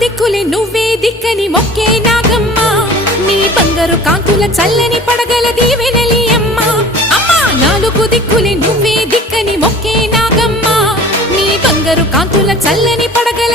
దిక్కులే నువ్వే దిక్కని మొక్కే నాగమ్మ నీ బంగారు కాంతుల చల్లని పడగల దీవెనలి అమ్మ అమ్మా నాలుగు దిక్కులే నువ్వే దిక్కని మొక్కే నాగమ్మ నీ బంగారు కాంతుల చల్లని పడగల